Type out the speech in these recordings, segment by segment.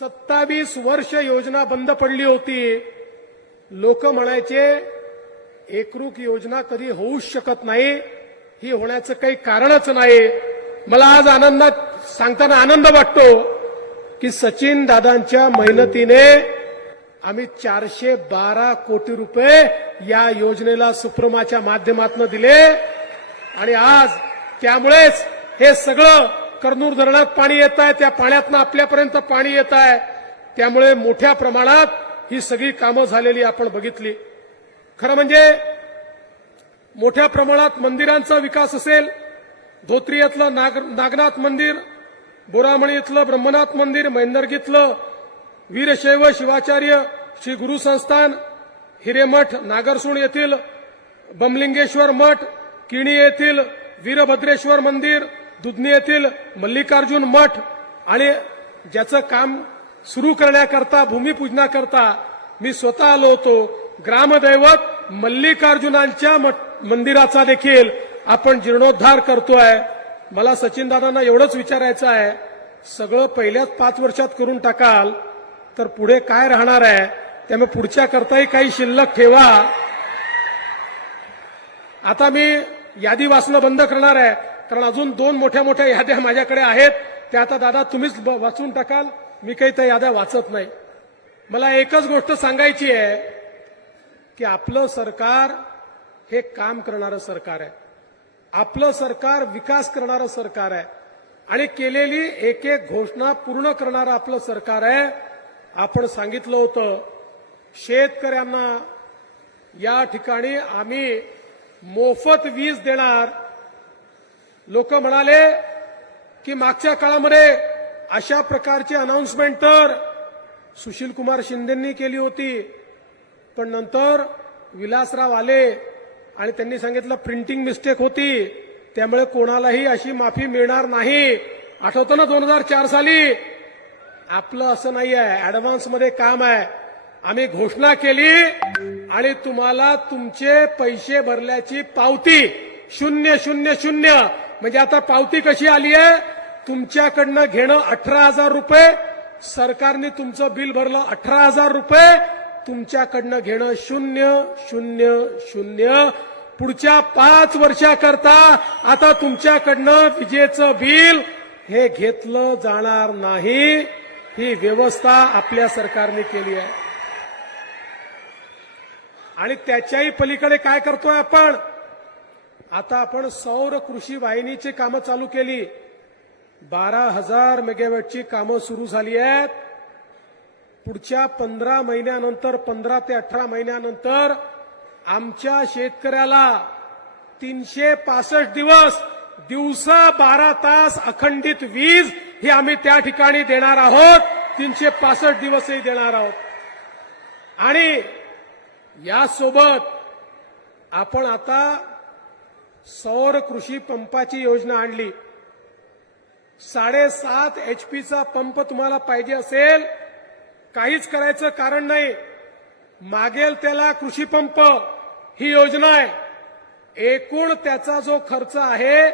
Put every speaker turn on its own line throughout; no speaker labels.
सत्तावीस वर्ष योजना बंद पडली होती. लोक म्हणायचे एकरूप योजना कधी होऊच शकत नाही. ही होण्याचं काही कारणच नाही. मला आज आनंदात सांगताना आनंद वाटतो की सचिन दादांच्या मेहनतीने आम्ही चारशे बारा कोटी रुपये या योजनेला सुप्रमाच्या माध्यमातून दिले. आणि आज त्यामुळेच हे सगळं कर्नूर धरणात पाणी येत आहे त्या पाण्यातनं आपल्यापर्यंत पाणी येत आहे. त्यामुळे मोठ्या प्रमाणात ही सगळी कामं झालेली आपण बघितली. खरं म्हणजे मोठ्या प्रमाणात मंदिरांचा विकास असेल धोत्री इथलं नाग नागनाथ मंदिर बोरामणी इथलं ब्रह्मनाथ मंदिर मैंदर्गीतलं वीरशैव शिवाचार्य श्री गुरु संस्थान हिरेमठ नागरसूण येथील बमलिंगेश्वर मठ किणी येथील वीरभद्रेश्वर मंदिर दुधनी येथील मल्लिकार्जुन मठ आणि ज्याचं काम सुरू करण्याकरता भूमिपूजनाकरता मी स्वतः आलो होतो ग्रामदैवत मल्लिकार्जुनांच्या मंदिराचा देखील आपण जीर्णोद्धार करतोय. मला सचिन दादांना एवढंच विचारायचं आहे सगळं पहिल्याच पाच वर्षात करून टाकाल तर पुढे काय राहणार आहे? त्यामुळे पुढच्या करताही काही शिल्लक ठेवा. आता मी यादी वाचणं बंद करणार आहे. कारण अजून दोन मोठ्या मोठ्या याद्या माझ्याकडे आहेत. त्या आता दादा तुम्हीच ब- वाचून टाकाल. मी काही त्या याद्या वाचत नाही. मला एकच गोष्ट सांगायची आहे की आपलं सरकार हे काम करणारं सरकार आहे. आपलं सरकार विकास करणारं सरकार आहे. आणि केलेली एक एक घोषणा पूर्ण करणारं आपलं सरकार आहे. आपण सांगितलं होतं शेतकऱ्यांना या ठिकाणी आम्ही मोफत वीज देणार. लोक म्हणाले की मागच्या काळामध्ये अशा प्रकारची अनाउन्समेंट तर सुशील कुमार शिंदेंनी केली होती. पण नंतर विलासराव आले आणि त्यांनी सांगितलं प्रिंटिंग मिस्टेक होती. त्यामुळे कोणालाही अशी माफी मिळणार नाही. आठवतं ना दोन हजार चार साली? आपलं असं नाही आहे ऍडव्हान्समध्ये काम आहे. आम्ही घोषणा केली आणि तुम्हाला तुमचे पैसे भरल्याची पावती शून्य शून्य शून्य म्हणजे आता पावती कशी आली आहे? तुमच्याकडनं घेणं अठरा हजार रुपये सरकारने तुमचं बिल भरलं अठरा हजार रुपये तुमच्याकडनं घेणं शून्य शून्य शून्य. पुढच्या पाच वर्षाकरता आता तुमच्याकडनं विजेचं बिल हे घेतलं जाणार नाही. ही व्यवस्था आपल्या सरकारने केली आहे. आणि त्याच्याही पलीकडे काय करतोय आपण? आता आपण सौर कृषी वाहिनीची कामं चालू केली. बारा हजार मेगावॅटची कामं सुरू झाली आहेत. पुढच्या पंधरा महिन्यानंतर पंधरा ते अठरा महिन्यानंतर आमच्या शेतकऱ्याला तीनशे पासष्ट दिवस दिवसा बारा तास अखंडित वीज ही आम्ही त्या ठिकाणी देणार आहोत. तीनशे पासष्ट दिवसही देणार आहोत. आणि यासोबत आपण आता सौर कृषी पंपाची योजना आणली. साडेसात एच पीचा पंप तुम्हाला पाहिजे असेल काहीच करायचं कारण नाही. मागेल त्याला कृषी पंप. ही योजना आहे. एकूण त्याचा जो खर्च आहे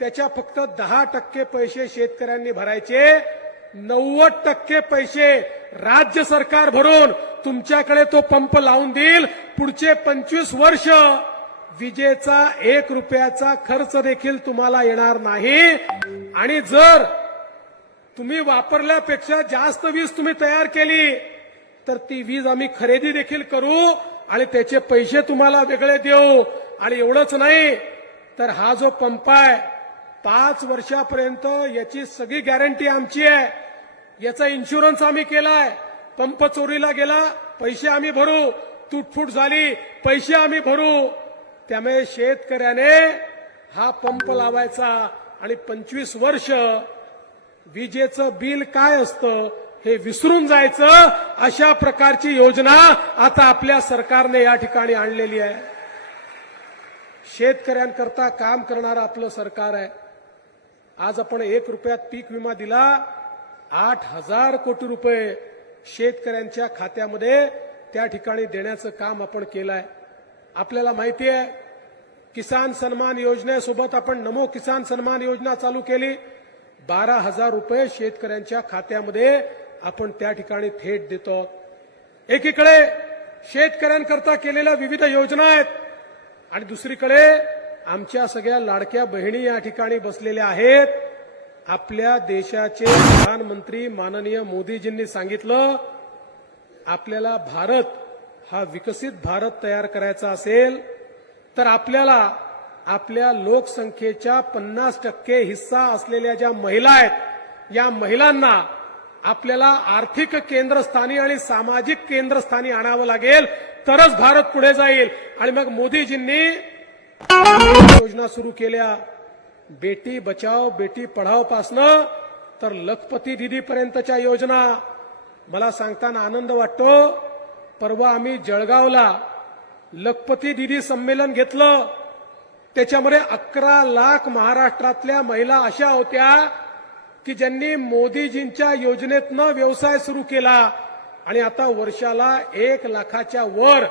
त्याच्या फक्त दहा टक्के पैसे शेतकऱ्यांनी भरायचे. नव्वद टक्के पैसे राज्य सरकार भरून तुमच्याकडे तो पंप लावून देईल. पुढचे पंचवीस वर्ष विजेचा एक रुपयाचा खर्च देखील तुम्हाला येणार नाही. आणि जर तुम्ही वापरल्यापेक्षा जास्त वीज तुम्ही तयार केली तर ती वीज आम्ही खरेदी देखील करू आणि त्याचे पैसे तुम्हाला वेगळे देऊ. आणि एवढंच नाही तर हा जो पंप आहे पाच वर्षापर्यंत याची सगळी गॅरंटी आमची आहे. याचा इन्शुरन्स आम्ही केलाय. पंप चोरीला गेला पैसे आम्ही भरू. तुटफूट झाली पैसे आम्ही भरू. त्यामुळे शेतकऱ्याने हा पंप लावायचा आणि पंचवीस वर्ष विजेचं बिल काय असतं हे विसरून जायचं अशा प्रकारची योजना आता आपल्या सरकारने या ठिकाणी आणलेली आहे. शेतकऱ्यांकरता काम करणारं आपलं सरकार आहे. आज आपण एक रुपयात पीक विमा दिला आठ हजार कोटी रुपये शेतकऱ्यांच्या खात्यामध्ये त्या ठिकाणी देण्याचं काम आपण केलं आहे आपल्याला माहिती आहे किसान सन्मान योजनेसोबत आपण नमो किसान सन्मान योजना चालू केली. बारा हजार रुपये शेतकऱ्यांच्या खात्यामध्ये आपण त्या ठिकाणी थेट देतो. एकीकडे शेतकऱ्यांकरता केलेल्या विविध योजना आहेत आणि दुसरीकडे आमच्या सगळ्या लाडक्या बहिणी या ठिकाणी बसलेल्या आहेत. आपल्या देशाचे प्रधानमंत्री माननीय मोदीजींनी सांगितलं आपल्याला भारत हा विकसित भारत तयार करायचा असेल तर आपल्याला आपल्या लोकसंख्येच्या पन्नास टक्के हिस्सा असलेल्या ज्या महिला आहेत या महिलांना आपल्याला आर्थिक केंद्रस्थानी आणि सामाजिक केंद्रस्थानी आणावं लागेल तरच भारत पुढे जाईल. आणि मग मोदीजींनी योजना सुरू केल्या. बेटी बचाव बेटी पढाव पासनं तर लखपती दिदीपर्यंतच्या योजना. मला सांगताना आनंद वाटतो. परवा आम्ही जळगावला लखपती दिदी संमेलन घेतलं. त्याच्यामध्ये अकरा लाख महाराष्ट्रातल्या महिला अशा होत्या की ज्यांनी मोदीजींच्या योजनेतनं व्यवसाय सुरू केला. आणि आता वर्षाला एक लाखाच्या वर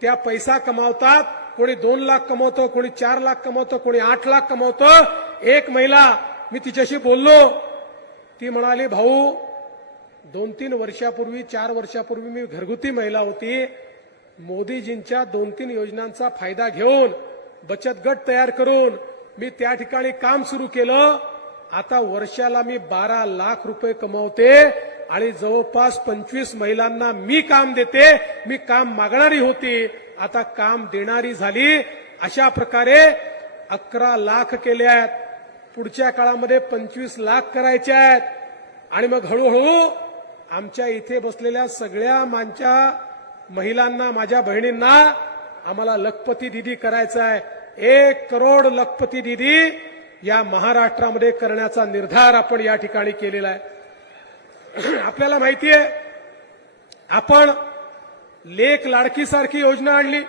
त्या पैसा कमावतात. कोणी दोन लाख कमवतं कोणी चार लाख कमावतो कोणी आठ लाख कमवतं. एक महिला मी तिच्याशी बोललो. ती म्हणाली भाऊ दोन तीन वर्षापूर्वी चार वर्षापूर्वी मी घरगुती महिला होती. मोदीजींच्या दोन तीन योजनांचा फायदा घेऊन बचत गट तयार करून मी त्या ठिकाणी काम सुरू केलं. आता वर्षाला मी बारा लाख रुपये कमावते आणि जवळपास पंचवीस महिलांना मी काम देते. मी काम मागणारी होती. आता काम देणारी झाली. अशा प्रकारे अकरा लाख केले आहेत पुढच्या काळामध्ये पंचवीस लाख करायचे आहेत. आणि मग हळूहळू आमच्या इथे बसलेल्या सगळ्या मांच्या महिलांना माझ्या बहिणींना आम्हाला लखपती दिदी करायचं आहे. एक करोड लखपती दिदी या महाराष्ट्रामध्ये करण्याचा निर्धार आपण या ठिकाणी केलेला आहे. आपल्याला माहितीये आपण लेख लाडकीसारखी योजना आणली.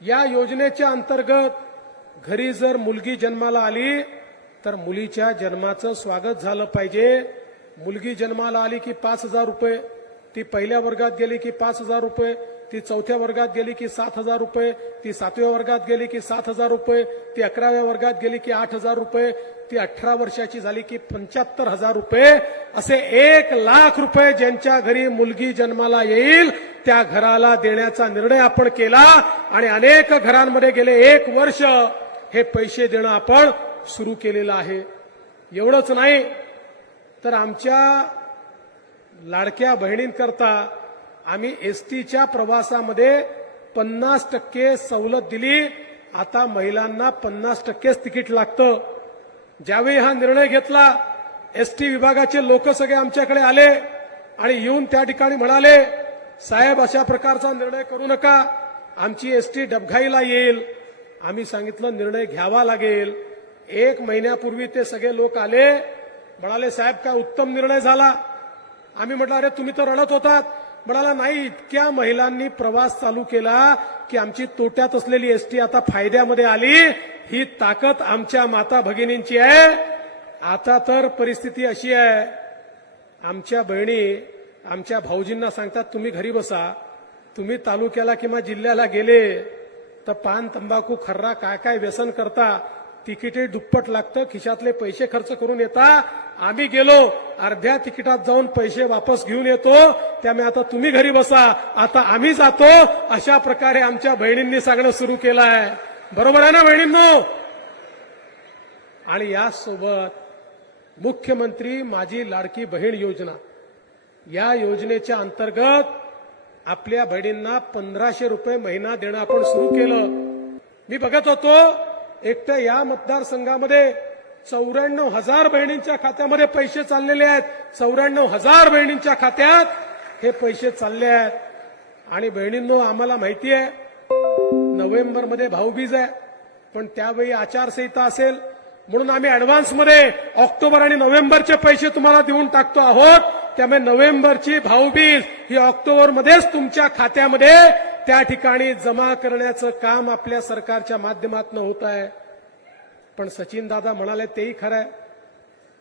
या योजनेच्या अंतर्गत घरी जर मुलगी जन्माला आली तर मुलीच्या जन्माचं स्वागत झालं पाहिजे. मुलगी जन्माला आली की पाच हजार रुपये ती पहिल्या वर्गात गेली की पाच हजार रुपये ती चौथ्या वर्गात गेली की सात हजार रुपये ती सातव्या वर्गात गेली की सात हजार रुपये ती अकराव्या वर्गात गेली की आठ हजार रुपये ती अठरा वर्षाची झाली की पंच्याहत्तर हजार रुपये असे एक लाख रुपये ज्यांच्या घरी मुलगी जन्माला येईल त्या घराला देण्याचा निर्णय आपण केला आणि अनेक घरांमध्ये गेले एक वर्ष हे पैसे देणं आपण सुरू केलेलं आहे. एवढंच नाही तर आमच्या लाडक्या बहिणींकरता आम्ही एसटीच्या प्रवासामध्ये पन्नास टक्के सवलत दिली. आता महिलांना पन्नास टक्केच तिकीट लागतं. ज्यावेळी हा निर्णय घेतला एसटी विभागाचे लोक सगळे आमच्याकडे आले आणि येऊन त्या ठिकाणी म्हणाले साहेब अशा प्रकारचा निर्णय करू नका. आमची एसटी डबघाईला येईल. आम्ही सांगितलं निर्णय घ्यावा लागेल. एक महिन्यापूर्वी ते सगळे लोक आले. म्हणाले साहेब काय उत्तम निर्णय झाला? आम्ही म्हटलं अरे तुम्ही तर रडत होतात. म्हणाला नाही इतक्या महिलांनी प्रवास चालू केला की आमची तोट्यात असलेली एसटी आता फायद्यामध्ये आली. ही ताकद आमच्या माता भगिनींची आहे. आता तर परिस्थिती अशी आहे. आमच्या बहिणी आमच्या भाऊजींना सांगतात तुम्ही घरी बसा. तुम्ही तालुक्याला किंवा जिल्ह्याला गेले तर पान तंबाखू खर्रा काय काय व्यसन करता. तिकीटे दुप्पट लागतं. खिशातले पैसे खर्च करून येता. आम्ही गेलो अर्ध्या तिकिटात जाऊन पैसे वापस घेऊन येतो. त्यामुळे आता तुम्ही घरी बसा. आता आम्ही जातो. अशा प्रकारे आमच्या बहिणींनी सांगणं सुरू केलं आहे. बरोबर आहे ना बहिणींनो? आणि यासोबत मुख्यमंत्री माझी लाडकी बहीण योजना. या योजनेच्या अंतर्गत आपल्या बहिणींना पंधराशे रुपये महिना देणं आपण सुरू केलं. मी बघत होतो एकट्या या मतदारसंघामध्ये चौऱ्याण्णव हजार बहिणींच्या खात्यामध्ये पैसे चाललेले आहेत. चौऱ्याण्णव हजार बहिणींच्या खात्यात हे पैसे चालले आहेत. आणि बहिणींनो आम्हाला माहिती आहे नोव्हेंबरमध्ये भाऊबीज आहे. पण त्यावेळी आचारसंहिता असेल. म्हणून आम्ही ऍडव्हान्समध्ये ऑक्टोबर आणि नोव्हेंबरचे पैसे तुम्हाला देऊन टाकतो आहोत. त्यामुळे नोव्हेंबरची भाऊबीज ही ऑक्टोबरमध्येच तुमच्या खात्यामध्ये त्या ठिकाणी जमा करण्याचं काम आपल्या सरकारच्या माध्यमातून होत आहे. पण सचिन दादा म्हणाले तेही खरं आहे.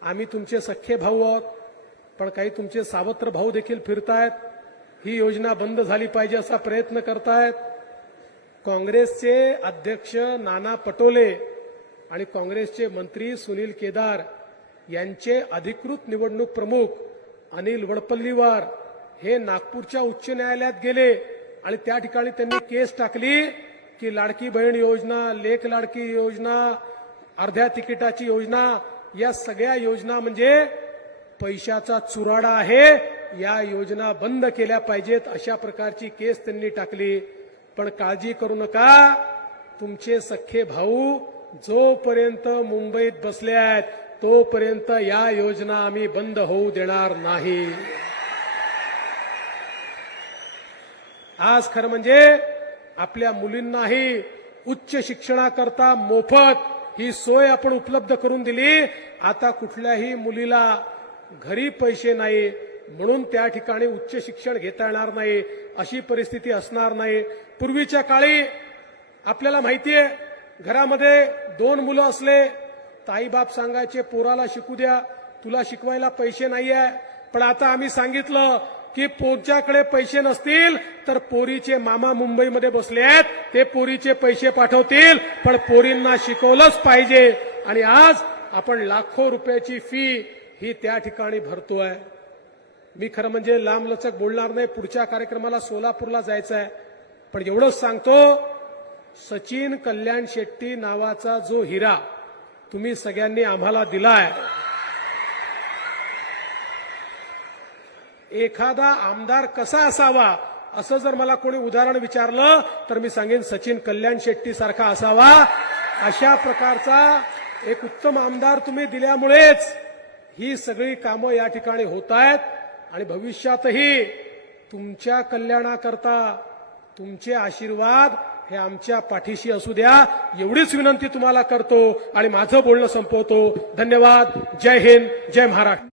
आम्ही तुमचे सख्खे भाऊ आहोत पण काही तुमचे सावत्र भाऊ देखील फिरतायत. ही योजना बंद झाली पाहिजे असा प्रयत्न करतायत. काँग्रेसचे अध्यक्ष नाना पटोले आणि काँग्रेसचे मंत्री सुनील केदार यांचे अधिकृत निवडणूक प्रमुख अनिल वडपल्लीवार हे नागपूरच्या उच्च न्यायालयात गेले आणि त्या ठिकाणी त्यांनी केस टाकली की लाडकी बहीण योजना लेख लाडकी योजना अर्ध्या तिकिटाची योजना या सगळ्या योजना म्हणजे पैशाचा चुराडा आहे. या योजना बंद केल्या पाहिजेत अशा प्रकारची केस त्यांनी टाकली. पण काळजी करू नका. तुमचे सख्खे भाऊ जोपर्यंत मुंबईत बसले आहेत तोपर्यंत या योजना आम्ही बंद होऊ देणार नाही. आज खरं म्हणजे आपल्या मुलींनाही उच्च शिक्षणाकरता मोफत ही सोय आपण उपलब्ध करून दिली. आता कुठल्याही मुलीला घरी पैसे नाही म्हणून त्या ठिकाणी उच्च शिक्षण घेता येणार नाही अशी परिस्थिती असणार नाही. पूर्वीच्या काळी आपल्याला माहिती आहे घरामध्ये दोन मुलं असले ताईबाप सांगायचे पोराला शिकू द्या तुला शिकवायला पैसे नाही आहे पण आता आम्ही सांगितलं की पोरच्याकडे पैसे नसतील तर पोरीचे मामा मुंबईमध्ये बसले आहेत ते पोरीचे पैसे पाठवतील पण पोरींना शिकवलंच पाहिजे. आणि आज आपण लाखो रुपयाची फी ही त्या ठिकाणी भरतोय. मी खरं म्हणजे लांबलचक बोलणार नाही पुढच्या कार्यक्रमाला सोलापूरला जायचं आहे पण एवढंच सांगतो सचिन कल्याण शेट्टी नावाचा जो हिरा तुम्ही सगळ्यांनी आम्हाला दिलाय एखादा आमदार कसा असावा असं जर मला कोणी उदाहरण विचारलं तर मी सांगेन सचिन कल्याण शेट्टी सारखा असावा. अशा प्रकारचा एक उत्तम आमदार तुम्ही दिल्यामुळेच ही सगळी कामं या ठिकाणी होत आहेत आणि भविष्यातही तुमच्या कल्याणाकरता तुमचे आशीर्वाद हे आमच्या पाठीशी असू द्या. एवढीच विनंती तुम्हाला करतो आणि माझं बोलणं संपवतो. धन्यवाद. जय हिंद. जय महाराष्ट्र.